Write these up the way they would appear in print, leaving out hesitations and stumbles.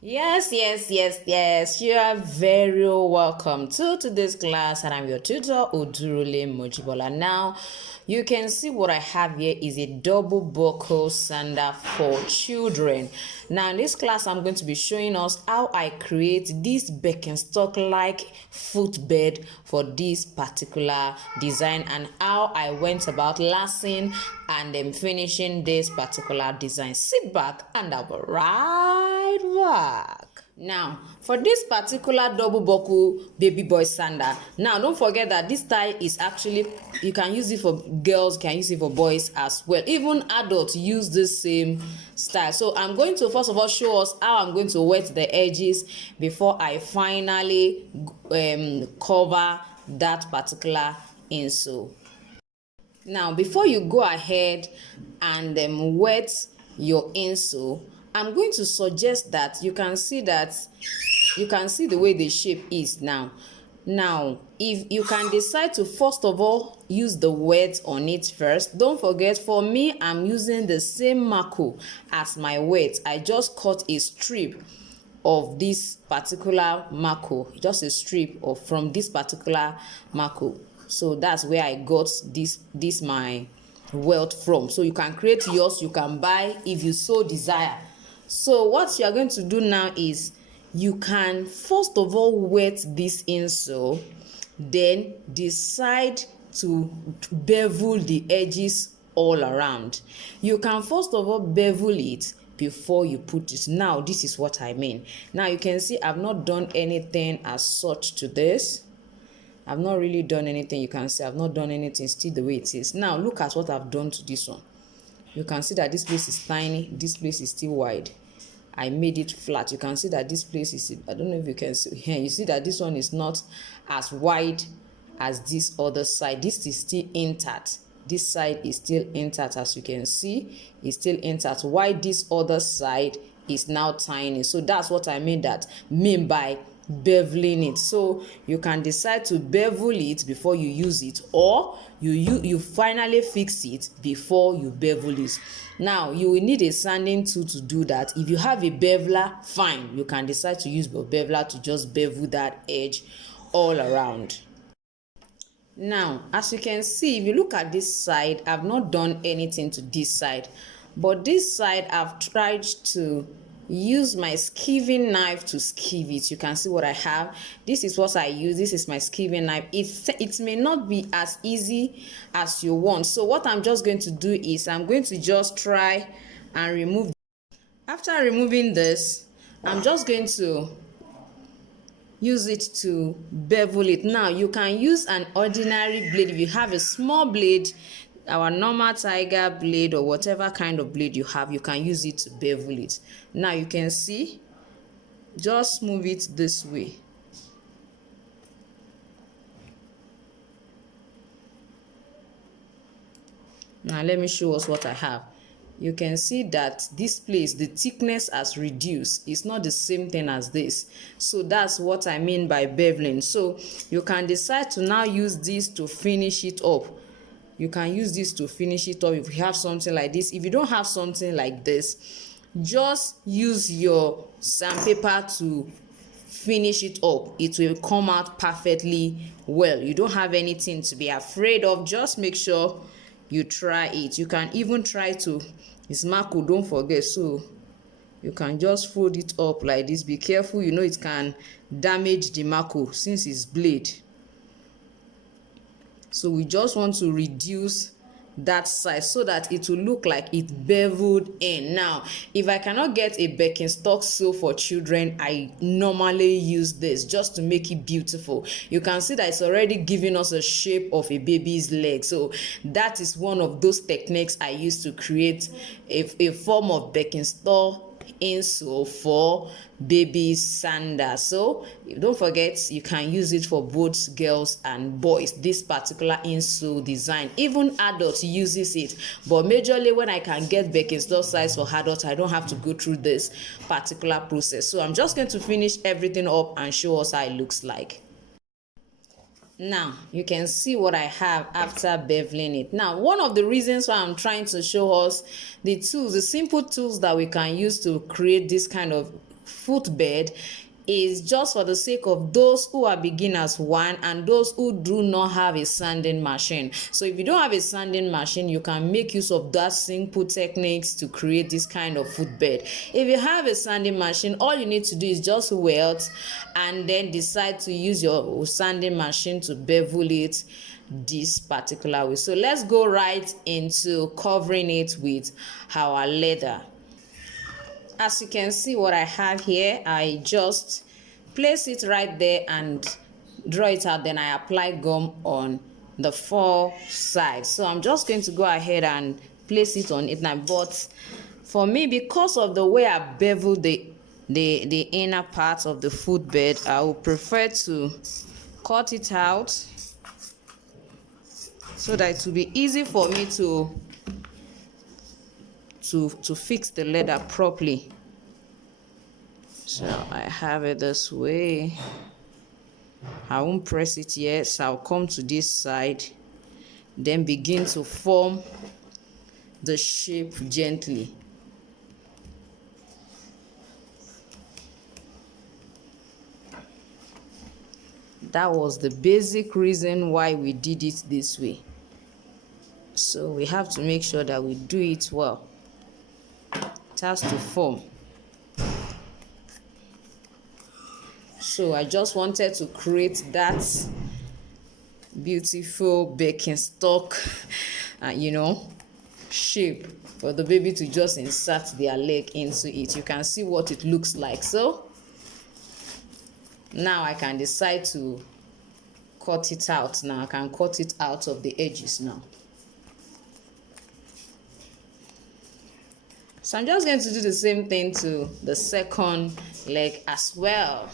Yes. You are very welcome to today's class, and I'm your tutor, Odurole Mojibola. Now, you can see what I have here is a double buckle sandal for children. Now, in this class, I'm going to be showing us how I create this Birkenstock-like footbed for this particular design and how I went about lacing and then finishing this particular design. Sit back and I'll be right back. Now, for this particular double buckle baby boy sandal, now don't forget that this style is actually, you can use it for girls, you can use it for boys as well. Even adults use this same style. So I'm going to first of all show us how I'm going to wet the edges before I finally cover that particular insole. Now, before you go ahead and wet your insole, I'm going to suggest that you can see the way the shape is now. Now, if you can decide to first of all use the wet on it first, don't forget, for me, I'm using the same marco as my wet. I just cut a strip of this particular marco, just a strip of from this particular marco. So that's where I got this my welt from. So you can create yours, you can buy if you so desire. So what you are going to do now is you can first of all wet this insole, then decide to bevel the edges all around. You can first of all bevel it before you put it. Now this is what I mean. Now you can see I've not done anything as such to this. I've not really done anything. You can see I've not done anything, still the way it is. Now look at what I've done to this one. You can see that this place is tiny, this place is still wide. I made it flat. You can see that this place is, I don't know if you can see here, you see that this one is not as wide as this other side. This is still intact. This side is still intact, as you can see, it's still intact. Why this other side is now tiny. So that's what I mean by beveling it. So you can decide to bevel it before you use it, or you finally fix it before you bevel it. Now you will need a sanding tool to do that. If you have a beveler, fine, you can decide to use a beveler to just bevel that edge all around. Now, as you can see, if you look at this side, I've not done anything to this side, but this side I've tried to use my skiving knife to skive it. You can see what I have. This is what I use. This is my skiving knife. It may not be as easy as you want. So what I'm just going to do is I'm going to just try and remove. After removing this, I'm just going to use it to bevel it. Now you can use an ordinary blade. If you have a small blade, our normal tiger blade or whatever kind of blade you have, you can use it to bevel it. Now you can see, just move it this way. Now let me show us what I have. You can see that this place, the thickness has reduced. It's not the same thing as this. So that's what I mean by beveling. So you can decide to now use this to finish it up. You can use this to finish it up if you have something like this. If you don't have something like this, just use your sandpaper to finish it up. It will come out perfectly well. You don't have anything to be afraid of. Just make sure you try it. You can even try to, it's marco, don't forget. So you can just fold it up like this. Be careful, you know it can damage the marco since it's blade. So we just want to reduce that size so that it will look like it beveled in. Now if I cannot get a Birkenstock sole for children, I normally use this just to make it beautiful. You can see that it's already giving us a shape of a baby's leg. So that is one of those techniques I use to create a form of Birkenstock insole for baby sandal. So don't forget, you can use it for both girls and boys. This particular insole design, even adults uses it, but majorly when I can get Birkenstock size for adults, I don't have to go through this particular process. So I'm just going to finish everything up and show us how it looks like. Now you can see what I have after beveling it. Now one of the reasons why I'm trying to show us the tools, the simple tools that we can use to create this kind of footbed is just for the sake of those who are beginners, one, and those who do not have a sanding machine. So if you don't have a sanding machine, you can make use of that simple techniques to create this kind of footbed. If you have a sanding machine, all you need to do is just welt and then decide to use your sanding machine to bevel it this particular way. So let's go right into covering it with our leather. As you can see what I have here, I just place it right there and draw it out. Then I apply gum on the four sides. So I'm just going to go ahead and place it on it now. But for me, because of the way I bevel the inner part of the footbed, I would prefer to cut it out so that it will be easy for me to fix the leather properly. So I have it this way. I won't press it yet, so I'll come to this side, then begin to form the shape gently. That was the basic reason why we did it this way. So we have to make sure that we do it well. It has to form. So I just wanted to create that beautiful Birkenstock, shape for the baby to just insert their leg into it. You can see what it looks like. So now I can decide to cut it out. Now I can cut it out of the edges now. So I'm just going to do the same thing to the second leg as well.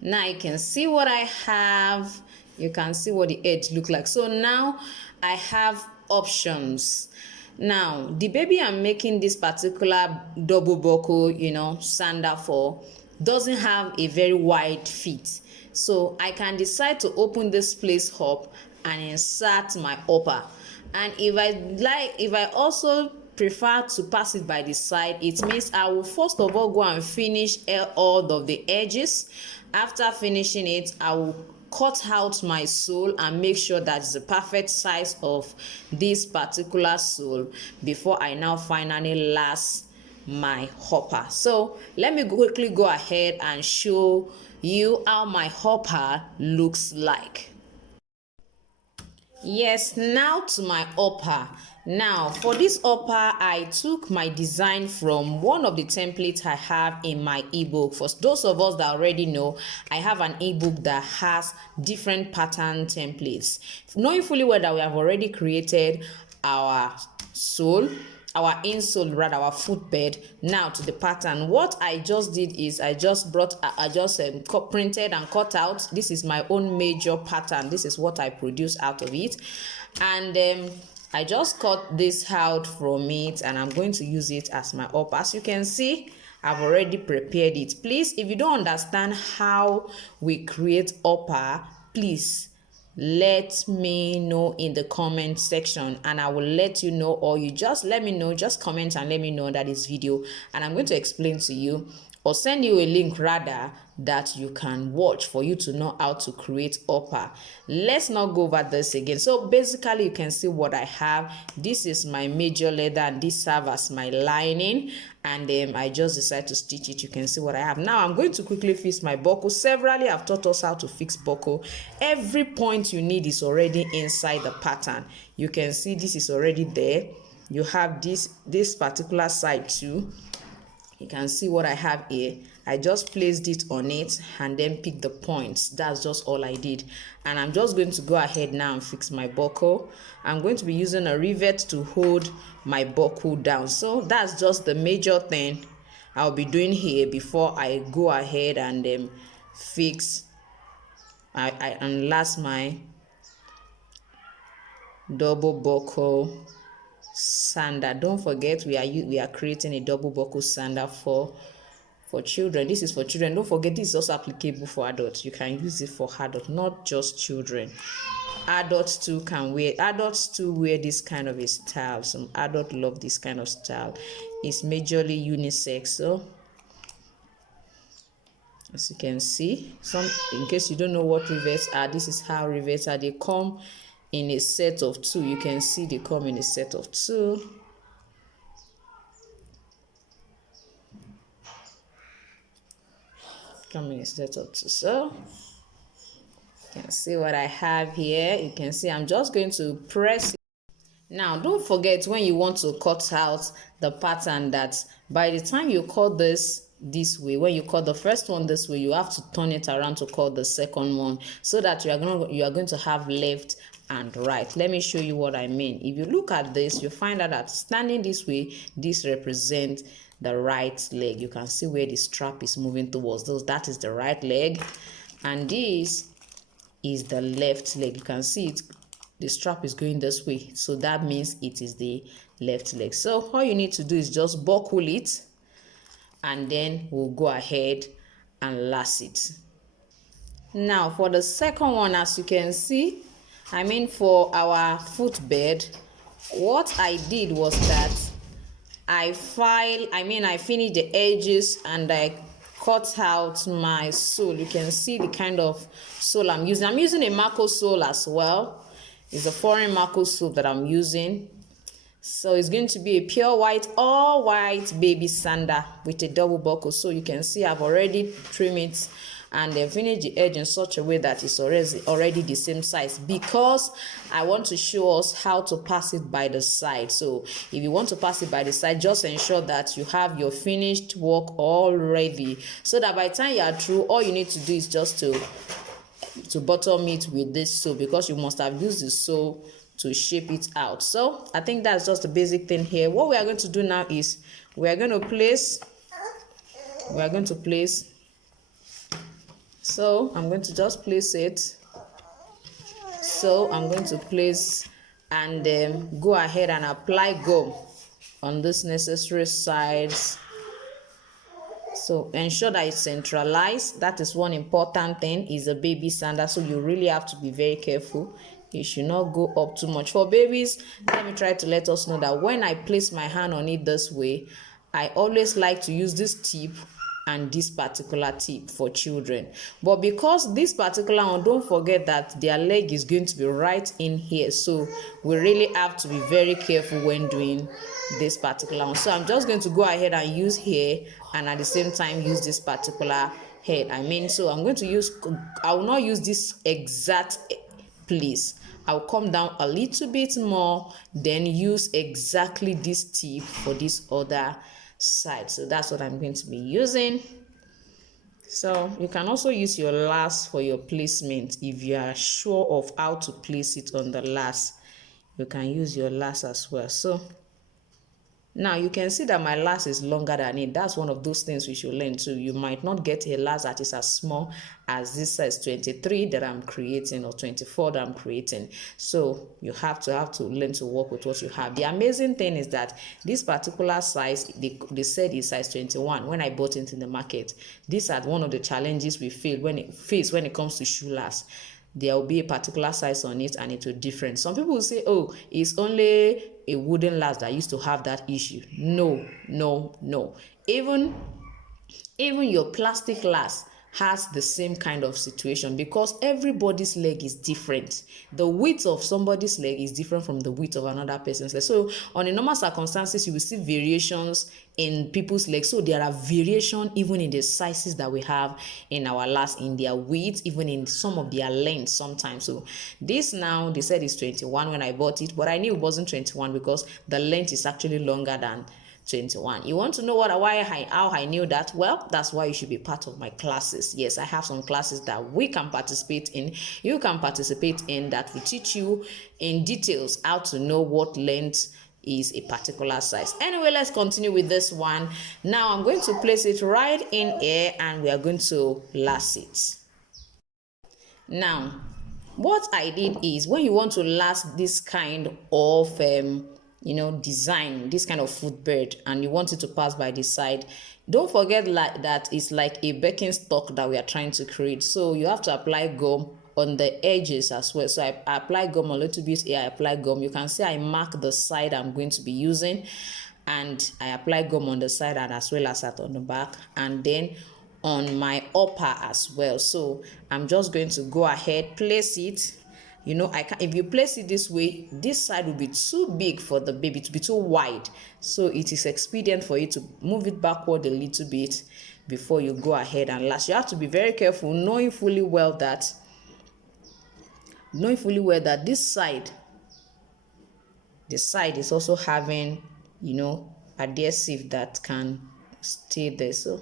Now you can see what I have. You can see what the edge look like. So now I have options. Now the baby I'm making this particular double buckle, sandal for, doesn't have a very wide fit. So I can decide to open this place up and insert my upper. And if I also prefer to pass it by the side, it means I will first of all go and finish all of the edges. After finishing it, I will cut out my sole and make sure that it's the perfect size of this particular sole before I now finally last my hopper. So let me quickly go ahead and show you how my hopper looks like. Yes, now to my upper. Now for this upper, I took my design from one of the templates I have in my ebook. For those of us that already know, I have an ebook that has different pattern templates. Knowing fully well that we have already created our sole, our insole, rather our footbed, now to the pattern. What I just did is I just printed and cut out. This is my own major pattern. This is what I produced out of it, and I just cut this out from it, and I'm going to use it as my upper. As you can see, I've already prepared it. Please, if you don't understand how we create upper, please let me know in the comment section, and I will let you know, or you just let me know, just comment and let me know that this video, and I'm going to explain to you or send you a link rather that you can watch for you to know how to create upper. Let's not go over this again. So basically you can see what I have. This is my major leather and this serves as my lining, and I just decided to stitch it. You can see what I have. Now I'm going to quickly fix my buckle. Severally I've taught us how to fix buckle. Every point you need is already inside the pattern. You can see this is already there. You have this particular side too. You can see what I have here. I just placed it on it and then pick the points. That's just all I did. And I'm just going to go ahead now and fix my buckle. I'm going to be using a rivet to hold my buckle down. So that's just the major thing I'll be doing here before I go ahead and fix and last my double buckle sandal. Don't forget we are creating a double buckle sandal for children. This is for children. Don't forget this is also applicable for adults. You can use it for adults, not just children. Adults too wear this kind of a style. Some adults love this kind of style. It's majorly unisex. So As you can see, in case you don't know what rivets are, this is how rivets are. They come in a set of 2. You can see they come in a set of 2. Come in a set of 2. So you can see what I have here. You can see I'm just going to press. Now, don't forget when you want to cut out the pattern that by the time you cut this way, when you cut the first one this way, you have to turn it around to cut the second one, so that you are going to have left and right. Let me show you what I mean. If you look at this, you find out that standing this way, this represents the right leg. You can see where the strap is moving towards. That is the right leg, and this is the left leg. You can see it, the strap is going this way, so that means it is the left leg. So all you need to do is just buckle it, and then we'll go ahead and lace it. Now for the second one, as you can see, for our footbed, what I did was that I finished the edges and I cut out my sole. You can see the kind of sole I'm using. I'm using a Marco sole as well. It's a foreign Marco sole that I'm using. So it's going to be a pure white, all white baby sandal with a double buckle. So you can see I've already trimmed it and then finished the edge in such a way that it's already the same size, because I want to show us how to pass it by the side. So if you want to pass it by the side, just ensure that you have your finished work all ready, so that by the time you are through, all you need to do is just to bottom it with this sole, because you must have used the sole to shape it out. So I think that's just the basic thing here. What we are going to do now is we are going to place, so I'm going to just place it. So I'm going to place and go ahead and apply gum on this necessary sides. So ensure that it's centralized. That is one important thing. Is a baby sandal, so you really have to be very careful. You should not go up too much. For babies, let me try to let us know that when I place my hand on it this way, I always like to use this tip and this particular tip for children. But because this particular one, don't forget that their leg is going to be right in here, so we really have to be very careful when doing this particular one. So I'm just going to go ahead and use here, and at the same time use this particular head. So I'm going to use, I will not use this exact place. I'll come down a little bit more, then use exactly this tip for this other side. So that's what I'm going to be using. So you can also use your lace for your placement. If you are sure of how to place it on the lace, you can use your lace as well. So now you can see that my lace is longer than it. That's one of those things we should learn too. You might not get a lace that is as small as this size 23 that I'm creating, or 24 that I'm creating. So you have to learn to work with what you have. The amazing thing is that this particular size, they said is size 21 when I bought it in the market. These are one of the challenges we face when it comes to shoe lace. There will be a particular size on it and it will different. Some people will say, oh, it's only a wooden lace that used to have that issue. No. Even your plastic lace has the same kind of situation, because everybody's leg is different. The width of somebody's leg is different from the width of another person's leg. So on a normal circumstances, you will see variations in people's legs. So there are variation even in the sizes that we have in our lace, in their width, even in some of their lengths sometimes. So this now, they said it's 21 when I bought it, but I knew it wasn't 21 because the length is actually longer than 21. You want to know how I knew that? Well, that's why you should be part of my classes. Yes, I have some classes that we can participate in. You can participate in that will teach you in details how to know what length is a particular size. Anyway, let's continue with this one. Now I'm going to place it right in here and we are going to lace it. Now, what I did is, when you want to lace this kind of design, this kind of footbed, and you want it to pass by the side, don't forget that it's like a Birkenstock that we are trying to create. So you have to apply gum on the edges as well. So I apply gum a little bit here. I apply gum. You can see I mark the side I'm going to be using, and I apply gum on the side and as well as on the back. And then on my upper as well. So I'm just going to go ahead, place it. You know, I can, if you place it this way, this side will be too big for the baby, to be too wide. So it is expedient for you to move it backward a little bit before you go ahead and lash. You have to be very careful, knowing fully well that this side, the side is also having, you know, adhesive that can stay there. So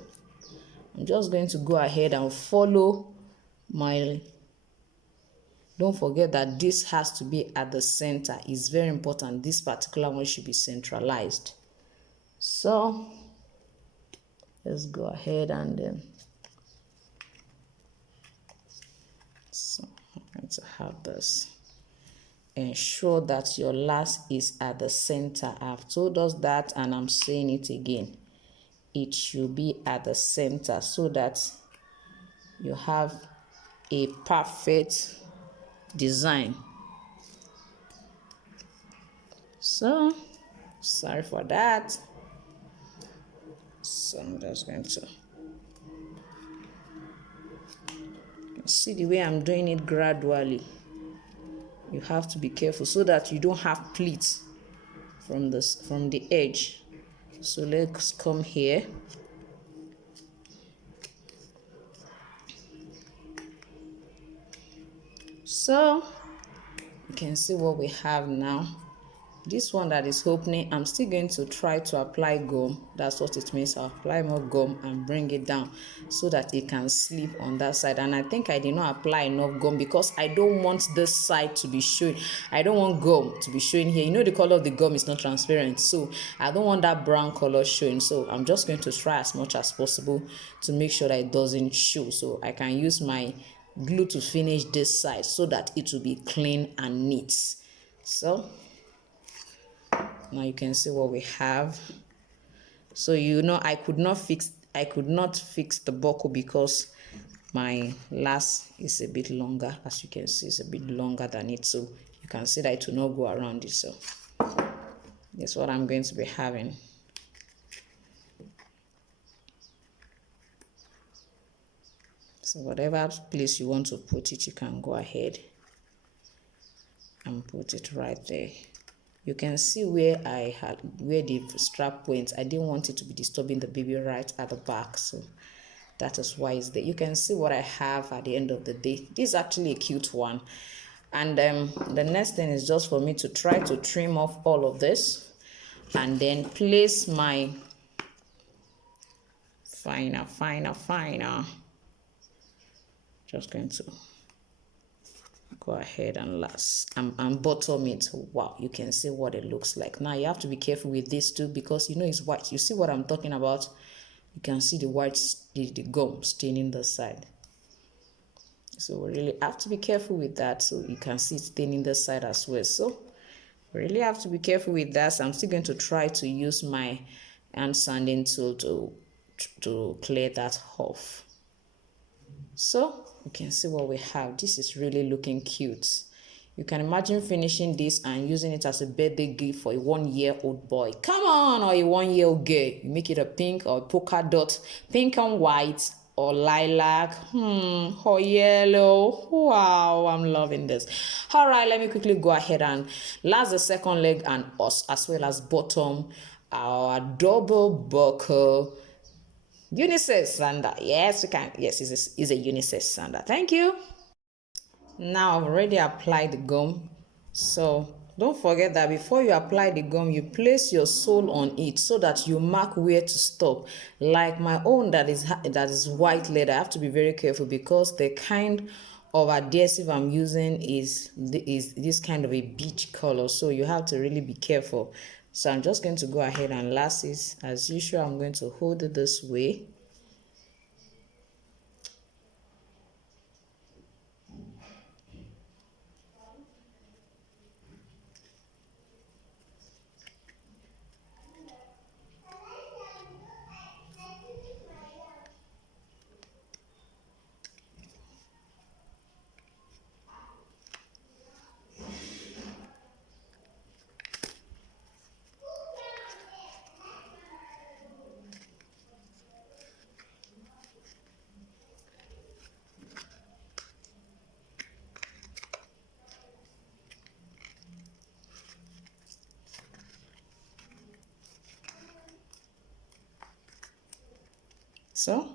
I'm just going to go ahead and follow my. Don't forget that this has to be at the center. It's very important. This particular one should be centralized. So let's go ahead and then. So I'm going to have this. Ensure that your lace is at the center. I've told us that and I'm saying it again. It should be at the center so that you have a perfect design. So sorry for that. So I'm just going to see the way I'm doing it gradually. You have to be careful so that you don't have pleats from the edge. So let's come here. So you can see what we have now. This one that is opening, I'm still going to try to apply gum. That's what it means. I'll apply more gum and bring it down so that it can slip on that side. And I think I did not apply enough gum because I don't want this side to be showing. I don't want gum to be showing here. You know the color of the gum is not transparent, so I don't want that brown color showing. So I'm just going to try as much as possible to make sure that it doesn't show. So I can use my glue to finish this side so that it will be clean and neat. So now you can see what we have. So you know I could not fix the buckle because my lace is a bit longer. As you can see, it's a bit longer than it, so you can see that it will not go around it. So that's what I'm going to be having. So whatever place you want to put it, you can go ahead and put it right there. You can see where the strap went. I didn't want it to be disturbing the baby right at the back, so that is why it's there. You can see what I have at the end of the day. This is actually a cute one. And the next thing is just for me to try to trim off all of this and then place my finer. Just going to go ahead and and bottom it. Wow, you can see what it looks like. Now you have to be careful with this too because you know it's white. You see what I'm talking about? You can see the white, the gum staining the side. So we really have to be careful with that. So you can see it staining the side as well. So we really have to be careful with that. So I'm still going to try to use my hand sanding tool to clear that off. So you can see what we have. This is really looking cute. You can imagine finishing this and using it as a birthday gift for a 1-year-old boy. Come on, or a 1-year-old girl. You make it a pink or a polka dot, pink and white, or lilac, or yellow. Wow, I'm loving this. All right, let me quickly go ahead and last the second leg and as well as bottom our double buckle unisex sandal. Yes, you can. Yes, it's a unisex sandal. Thank you. Now I've already applied the gum. So don't forget that before you apply the gum, you place your sole on it so that you mark where to stop. Like my own that is white leather, I have to be very careful because the kind of adhesive I'm using is this kind of a beige color. So you have to really be careful. So I'm just going to go ahead and lace it. As usual, I'm going to hold it this way. So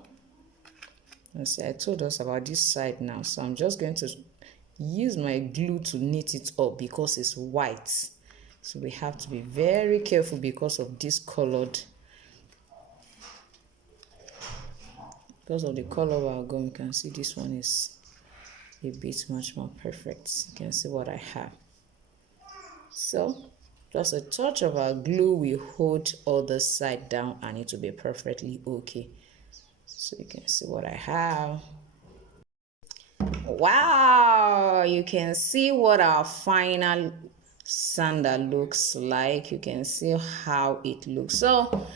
let's see, I told us about this side now, so I'm just going to use my glue to knit it up because it's white. So we have to be very careful because of this colored, because of the color we're going. You can see this one is a bit much more perfect. You can see what I have. So just a touch of our glue will hold other side down and it will be perfectly okay. So you can see what I have. Wow, you can see what our final sandal looks like. You can see how it looks. So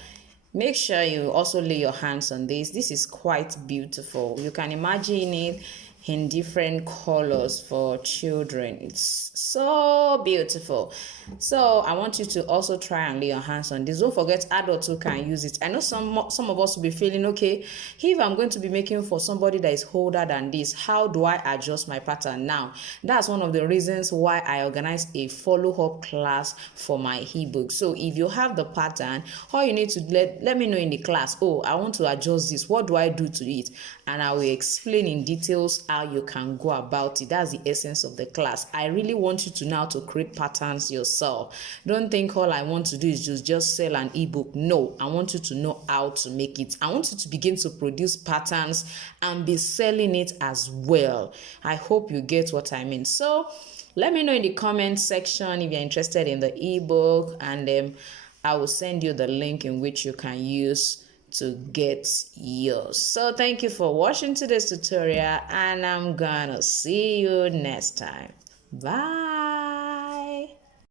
make sure you also lay your hands on this. This is quite beautiful. You can imagine it in different colors for children. It's so beautiful. So I want you to also try and lay your hands on this. Don't forget, adults who can use it. I know some of us will be feeling, okay, if I'm going to be making for somebody that is older than this, how do I adjust my pattern now? That's one of the reasons why I organized a follow-up class for my ebook. So if you have the pattern, all you need to let me know in the class, oh, I want to adjust this, what do I do to it? And I will explain in details how you can go about it. That's the essence of the class. I really want you to now to create patterns yourself. Don't think all I want to do is just sell an ebook. No, I want you to know how to make it. I want you to begin to produce patterns and be selling it as well. I hope you get what I mean. So let me know in the comment section if you're interested in the ebook, and I will send you the link in which you can use to get yours. So thank you for watching today's tutorial, and I'm gonna see you next time. Bye.